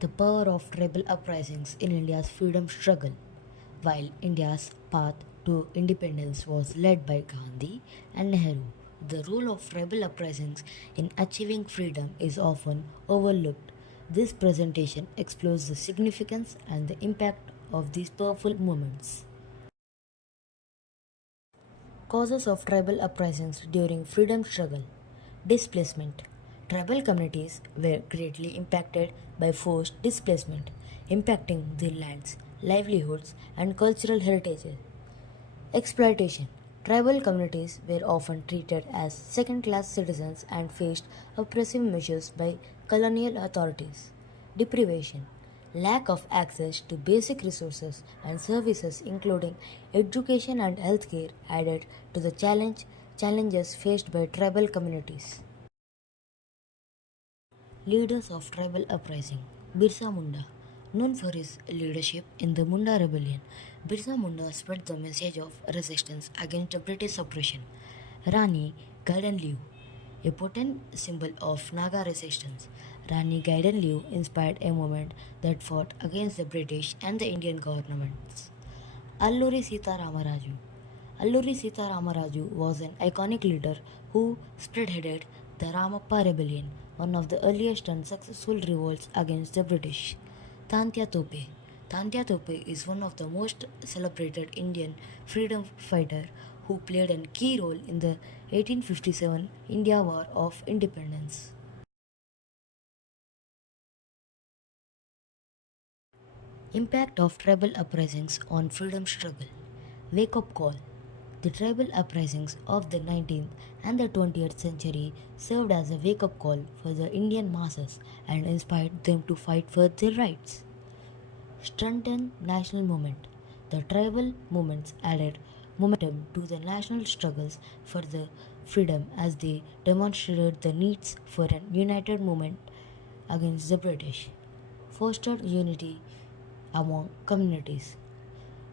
The power of tribal uprisings in India's freedom struggle. While India's path to independence was led by Gandhi and Nehru, the role of tribal uprisings in achieving freedom is often overlooked. This presentation explores the significance and the impact of these powerful movements. Causes of tribal uprisings during freedom struggle. Displacement. Tribal communities were greatly impacted by forced displacement, impacting their lands, livelihoods, and cultural heritage. Exploitation. Tribal communities were often treated as second class citizens and faced oppressive measures by colonial authorities. Deprivation. Lack of access to basic resources and services, including education and healthcare, added to the challenges faced by tribal communities. Leaders of tribal uprising. Birsa Munda. Known for his leadership in the Munda rebellion, Birsa Munda spread the message of resistance against the British oppression. Rani Gaidenliu, a potent symbol of Naga resistance. Rani Gaidenliu inspired a movement that fought against the British and the Indian governments. Alluri Sita Ramaraju. Alluri Sita Ramaraju was an iconic leader who spearheaded the Ramappa Rebellion, one of the earliest and successful revolts against the British. Tantya Tope. Tantya Tope is one of the most celebrated Indian freedom fighter who played a key role in the 1857 India War of Independence. Impact of tribal uprisings on freedom struggle. Wake up call. The tribal uprisings of the 19th and the 20th century served as a wake up call for the Indian masses and inspired them to fight for their rights. Strengthen national movement. The tribal movements added momentum to the national struggles for the freedom as they demonstrated the needs for a united movement against the British. Fostered unity among communities.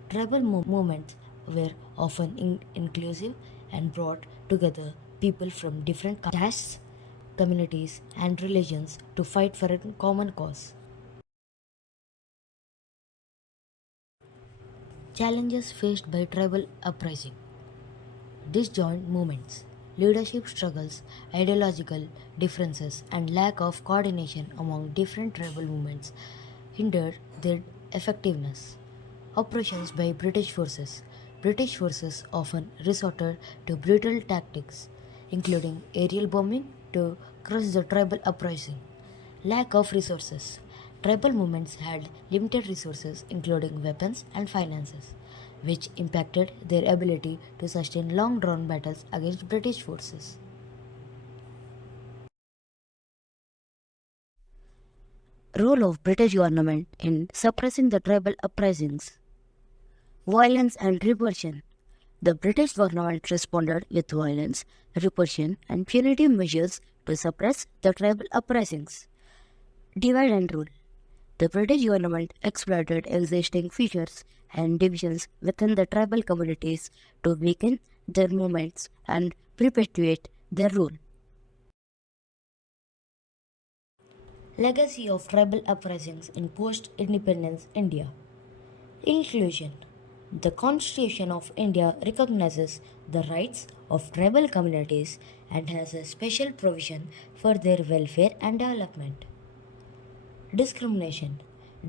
Tribal movements were often inclusive and brought together people from different castes, communities, and religions to fight for a common cause. Challenges faced by tribal uprising. Disjoint movements, leadership struggles, ideological differences, and lack of coordination among different tribal movements hindered their effectiveness. Operations by British forces. British forces often resorted to brutal tactics, including aerial bombing, to crush the tribal uprising. Lack of resources. Tribal movements had limited resources, including weapons and finances, which impacted their ability to sustain long drawn battles against British forces. Role of British government in suppressing the tribal uprisings. Violence and repression. The British government responded with violence, repression, and punitive measures to suppress the tribal uprisings. Divide and rule. The British government exploited existing fissures and divisions within the tribal communities to weaken their movements and perpetuate their rule. Legacy of tribal uprisings in post independence India. Inclusion. The Constitution of India recognizes the rights of tribal communities and has a special provision for their welfare and development. Discrimination.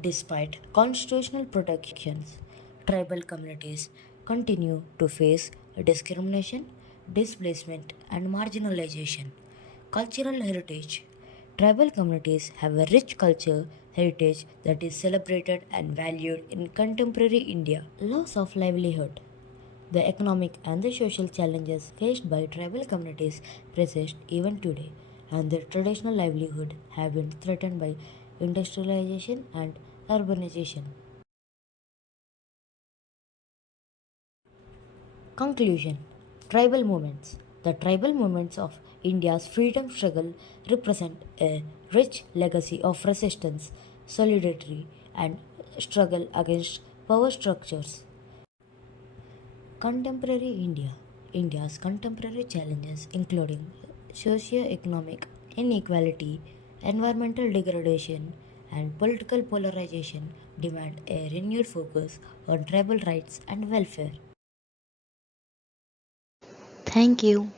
Despite constitutional protections, tribal communities continue to face discrimination, displacement, and marginalization. Cultural heritage. Tribal communities have a rich culture heritage that is celebrated and valued in contemporary India. Loss of livelihood. The economic and the social challenges faced by tribal communities persist even today, and their traditional livelihood have been threatened by industrialization and urbanization. Conclusion. Tribal movements. The tribal movements of India's freedom struggle represent a rich legacy of resistance, solidarity, and struggle against power structures. Contemporary India. India's contemporary challenges, including socio-economic inequality, environmental degradation, and political polarization demand a renewed focus on tribal rights and welfare. Thank you.